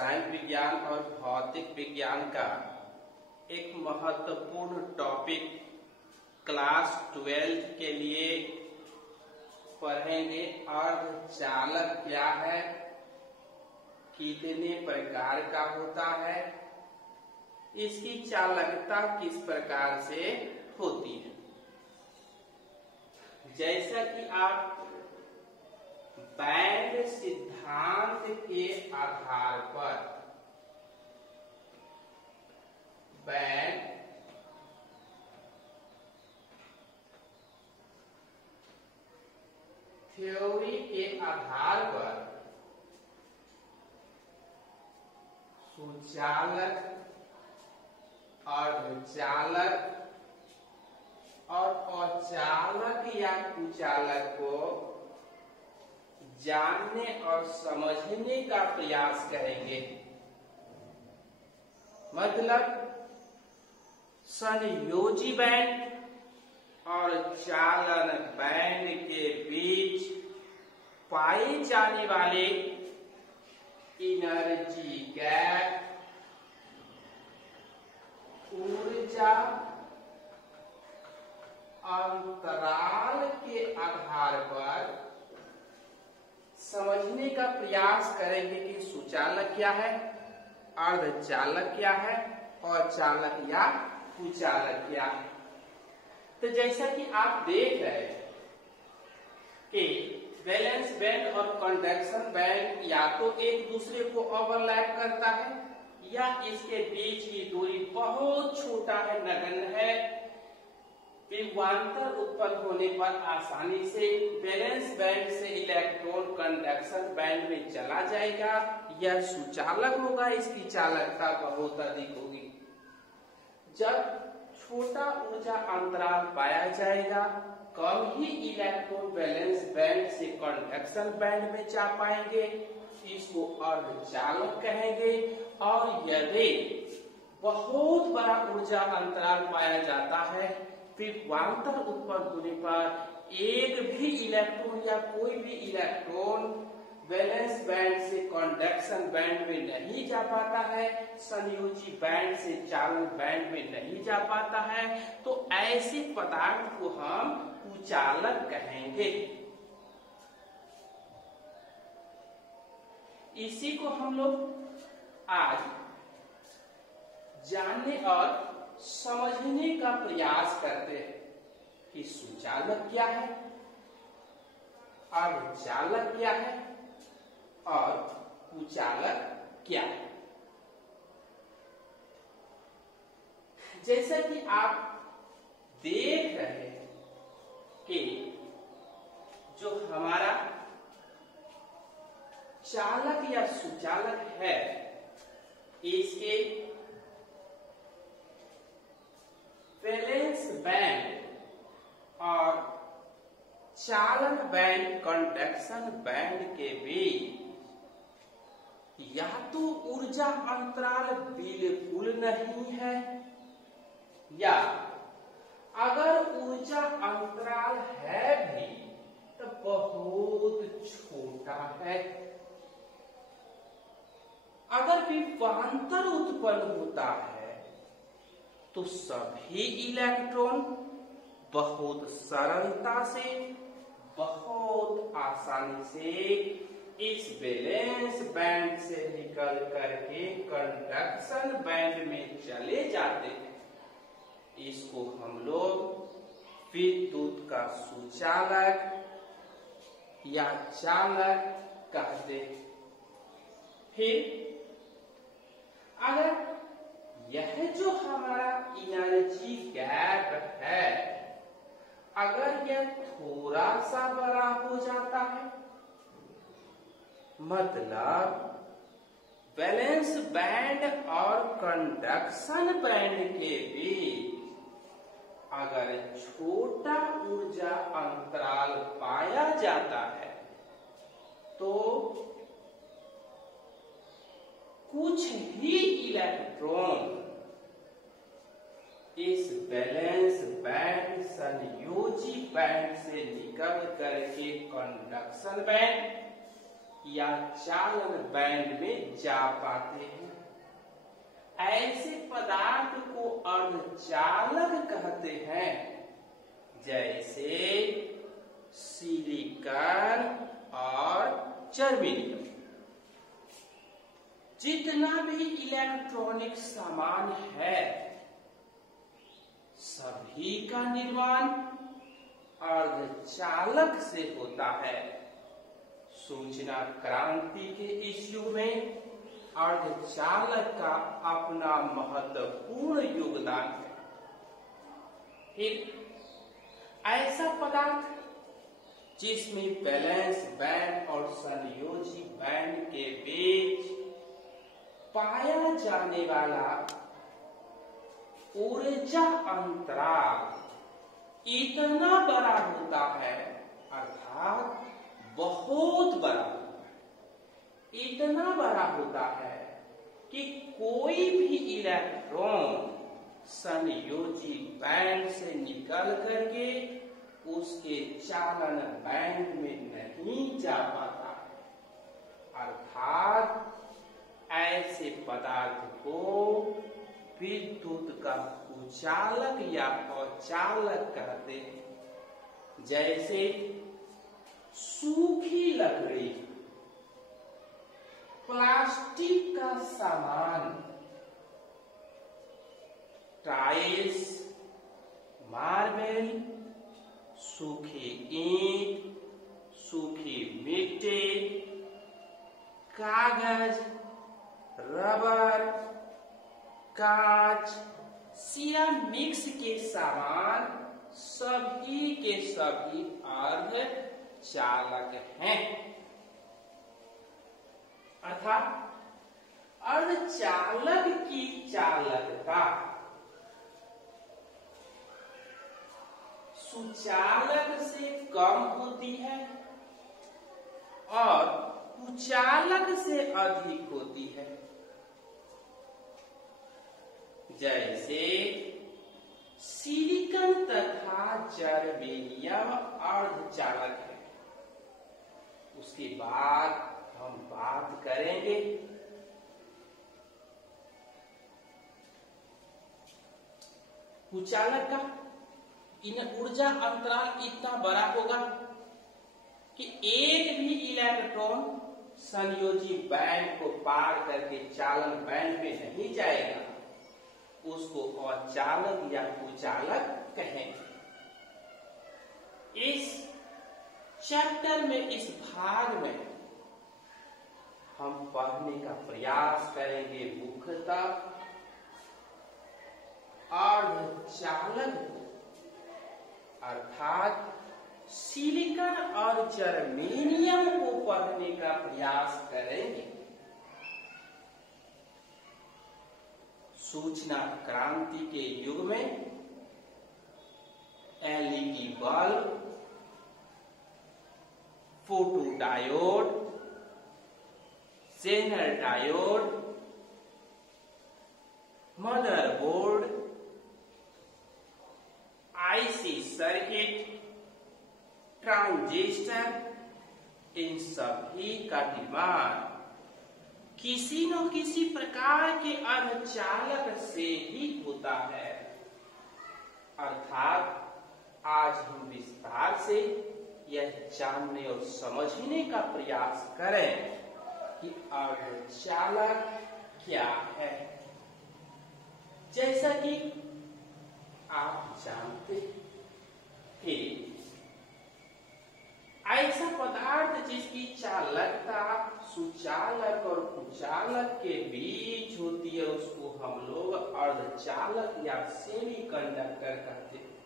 रसायन विज्ञान और भौतिक विज्ञान का एक महत्वपूर्ण टॉपिक क्लास 12 के लिए पढ़ेंगे। अर्धचालक क्या है, कितने प्रकार का होता है, इसकी चालकता किस प्रकार से होती है। जैसा कि आप बैंड सिद्धांत के आधार पर बैंड थ्योरी के आधार पर सुचालक, अर्धचालक और अचालक या कुचालक को जानने और समझने का प्रयास करेंगे। मतलब संयोजी बैंड और चालन बैंड के बीच पाए जाने वाले एनर्जी गैप, ऊर्जा अंतराल के आधार पर समझने का प्रयास करेंगे कि सुचालक क्या है, अर्धचालक क्या है और चालक या कुचालक क्या है। तो जैसा कि आप देख रहे हैं कि वैलेंस बैंड और कंडक्शन बैंड या तो एक दूसरे को ओवरलैप करता है या इसके बीच की दूरी बहुत छोटा है, नगण्य है। विभवांतर उत्पन्न होने पर आसानी से वैलेंस बैंड से इलेक्ट्रॉन कंडक्शन बैंड में चला जाएगा। यह सुचालक होगा, इसकी चालकता बहुत अधिक होगी। जब छोटा ऊर्जा अंतराल पाया जाएगा, कम ही इलेक्ट्रॉन वैलेंस बैंड से कंडक्शन बैंड में जा पाएंगे, इसको अर्धचालक कहेंगे। और यदि बहुत बड़ा ऊर्जा अंतराल पाया जाता है, विभवांतर उत्पन्न होने पर एक भी इलेक्ट्रॉन या कोई भी इलेक्ट्रॉन वैलेंस बैंड से कंडक्शन बैंड में नहीं जा पाता है, संयोजी बैंड से चालन बैंड में नहीं जा पाता है, तो ऐसे पदार्थ को हम कुचालक कहेंगे। इसी को हम लोग आज जानने और समझने का प्रयास करते हैं कि सुचालक क्या है, अर्धचालक क्या है और कुचालक क्या है। जैसा कि आप देख रहे हैं कि जो हमारा चालक या सुचालक है, इसके वैलेंस बैंड और चालन बैंड, कंडक्शन बैंड के बीच या तो ऊर्जा अंतराल बिल्कुल नहीं है, या अगर ऊर्जा अंतराल है भी तो बहुत छोटा है। अगर विभवांतर उत्पन्न होता है तो सभी इलेक्ट्रॉन बहुत सरलता से, बहुत आसानी से इस वैलेंस बैंड से निकल करके कंडक्शन बैंड में चले जाते हैं। इसको हम लोग विद्युत का सुचालक या चालक कहते हैं। फिर अगर यह जो हमारा एनर्जी गैप है, अगर यह थोड़ा सा बड़ा हो जाता है, मतलब वैलेंस बैंड और कंडक्शन बैंड के बीच अगर छोटा ऊर्जा अंतराल पाया जाता है, तो कुछ ही इलेक्ट्रॉन इस वैलेंस बैंड, संयोजी बैंड से निकल करके कंडक्शन बैंड या चालन बैंड में जा पाते हैं। ऐसे पदार्थ को अर्धचालक कहते हैं, जैसे सिलिकॉन और जर्मेनियम। जितना भी इलेक्ट्रॉनिक सामान है, सभी का निर्माण अर्धचालक से होता है। सूचना क्रांति के इस युग में अर्धचालक का अपना महत्वपूर्ण योगदान है। फिर ऐसा पदार्थ जिसमें बैलेंस बैंड और संयोजी बैंड के बीच पाया जाने वाला ऊर्जा अंतराल इतना बड़ा होता है, अर्थात बहुत बड़ा, इतना बड़ा होता है कि कोई भी इलेक्ट्रॉन संयोजी बैंड से निकल करके उसके चालन बैंड में नहीं जा पाता। अर्थात ऐसे पदार्थ को विद्युत का कुचालक या अचालक कहते हैं। जैसे सूखी लकड़ी, प्लास्टिक का सामान, टाइल्स, मार्बल, सूखी ईंट, सूखी मिट्टी, कागज, रबर, कांच, सिरामिक्स के सामान सभी के सभी अर्धचालक हैं। अर्थात अर्धचालक की चालकता सुचालक से कम होती है और कुचालक से अधिक होती है। जैसे सिलिकॉन तथा जर्मेनियम अर्धचालक है। उसके बाद हम बात करेंगे कुचालक का। इन ऊर्जा अंतराल इतना बड़ा होगा कि एक भी इलेक्ट्रॉन संयोजी बैंड को पार करके चालन बैंड में नहीं जाएगा। उसको अचालक या कुचालक कहेंगे। इस चैप्टर में, इस भाग में हम पढ़ने का प्रयास करेंगे मुख्यतः अर्धचालक, अर्थात सिलिकॉन और जर्मेनियम को पढ़ने का प्रयास करेंगे। सूचना क्रांति के युग में LED bulb, photo diode, Zener diode, motherboard, IC circuit, transistor, इन सभी का निर्माण किसी न किसी प्रकार के अर्धचालक से ही होता है। अर्थात आज हम विस्तार से यह जानने और समझने का प्रयास करें कि अर्धचालक क्या है। जैसा कि आप जानते हैं, ऐसा पदार्थ जिसकी चालकता सुचालक और कुचालक के बीच होती है, उसको हम लोग अर्धचालक या सेमीकंडक्टर कहते हैं।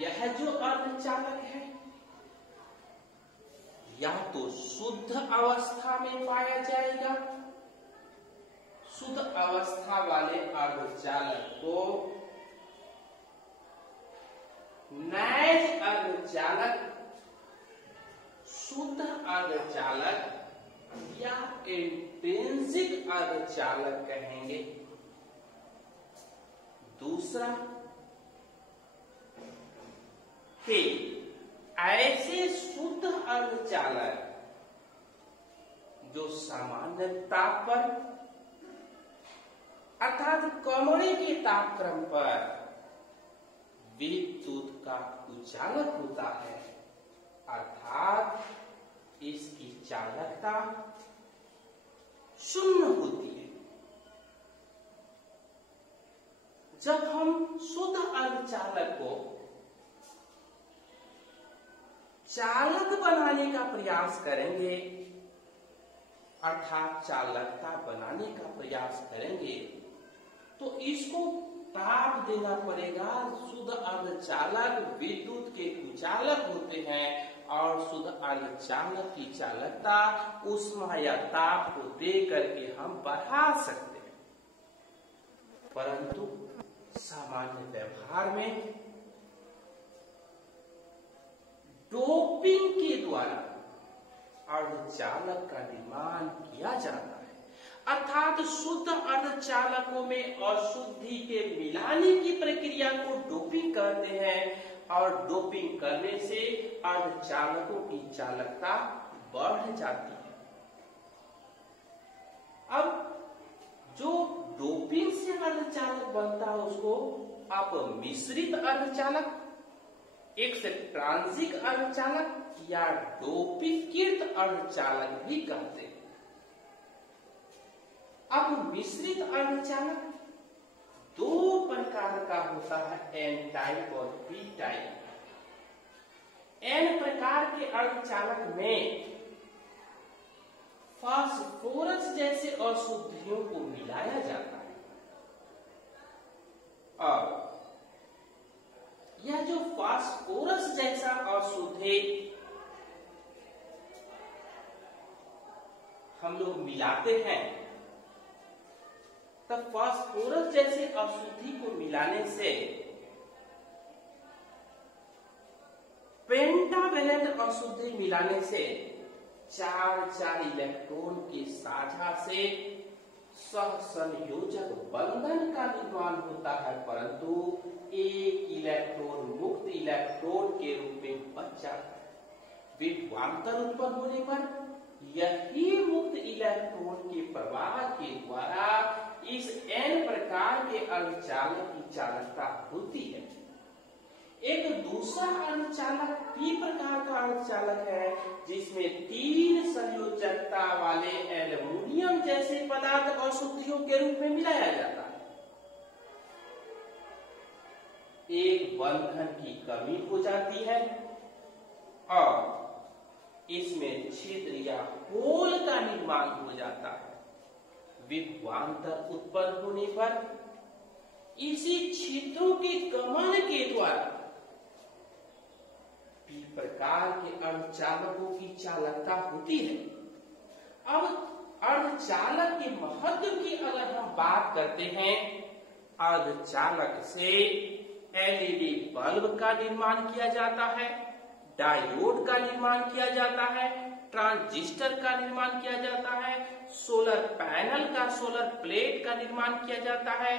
यह जो अर्धचालक है, या तो शुद्ध अवस्था में पाया जाएगा। शुद्ध अवस्था वाले अर्धचालक को नैज अर्धचालक, शुद्ध अर्धचालक या इंट्रिंसिक अर्धचालक कहेंगे। दूसरा, फिर ऐसे शुद्ध अर्धचालक जो सामान्य ताप पर अर्थात कमरे के तापक्रम पर विद्युत का कुचालक होता है, अर्थात इसकी चालकता शून्य होती है। जब हम शुद्ध अर्धचालक को चालक बनाने का प्रयास करेंगे, अर्थात चालकता बनाने का प्रयास करेंगे, तो इसको ताप देना पड़ेगा। शुद्ध अर्धचालक विद्युत के कुचालक होते हैं और शुद्ध अर्धचालक की चालकता ऊष्मा या ताप को दे करके हम बढ़ा सकते हैं, परंतु सामान्य व्यवहार में डोपिंग के द्वारा अर्धचालक का निर्माण किया जाता है, अर्थात शुद्ध अर्धचालकों में अशुद्धि के मिलाने की प्रक्रिया को डोपिंग कहते हैं और डोपिंग करने से अर्धचालकों की चालकता बढ़ जाती है। अब जो डोपिंग से अर्धचालक बनता है उसको आप मिश्रित अर्धचालक, एक्सट्रांजिक अर्धचालक या डोपीकृत अर्धचालक भी कहते हैं। अब मिश्रित अर्धचालक दो प्रकार का होता है, एन टाइप और पी टाइप। एन प्रकार के अर्धचालक में फास्फोरस जैसे अशुद्धियों को मिलाया जाता है और यह जो फास्फोरस जैसा अशुद्धि हम लोग मिलाते हैं, तब फास्फोरस जैसे अशुद्धि को मिलाने से पेंटावेलेंट अशुद्धि मिलाने से 4 इलेक्ट्रॉन के साझा से सहसंयोजक बंधन का निर्माण होता है, परंतु एक इलेक्ट्रॉन मुक्त इलेक्ट्रॉन के रूप में बच जाता है। विभवांतर उत्पन्न होने पर यही मुक्त इलेक्ट्रॉन के प्रवाह के द्वारा इस एन प्रकार के अर्धचालक की चालकता होती है। एक दूसरा अर्धचालक पी प्रकार का अर्धचालक है, जिसमें 3 संयोजकता वाले एल्युमिनियम जैसे पदार्थ अशुद्धियों के रूप में मिलाया जाता है। एक बंधन की कमी हो जाती है और इसमें छिद्र या होल का निर्माण हो जाता है। विभवांतर उत्पन्न होने पर इसी छिद्रों के गमन के द्वारा पी प्रकार के अर्धचालकों की चालकता होती है। अब अर्धचालक के महत्व की अगर हम बात करते हैं, अर्धचालक से एलईडी बल्ब का निर्माण किया जाता है, डायोड का निर्माण किया जाता है, ट्रांजिस्टर का निर्माण किया जाता है, सोलर पैनल का, सोलर प्लेट का निर्माण किया जाता है,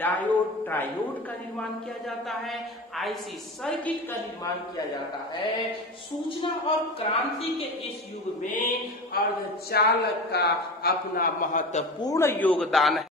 डायोड ट्रायोड का निर्माण किया जाता है, आईसी सर्किट का निर्माण किया जाता है। सूचना और क्रांति के इस युग में अर्धचालक का अपना महत्वपूर्ण योगदान है।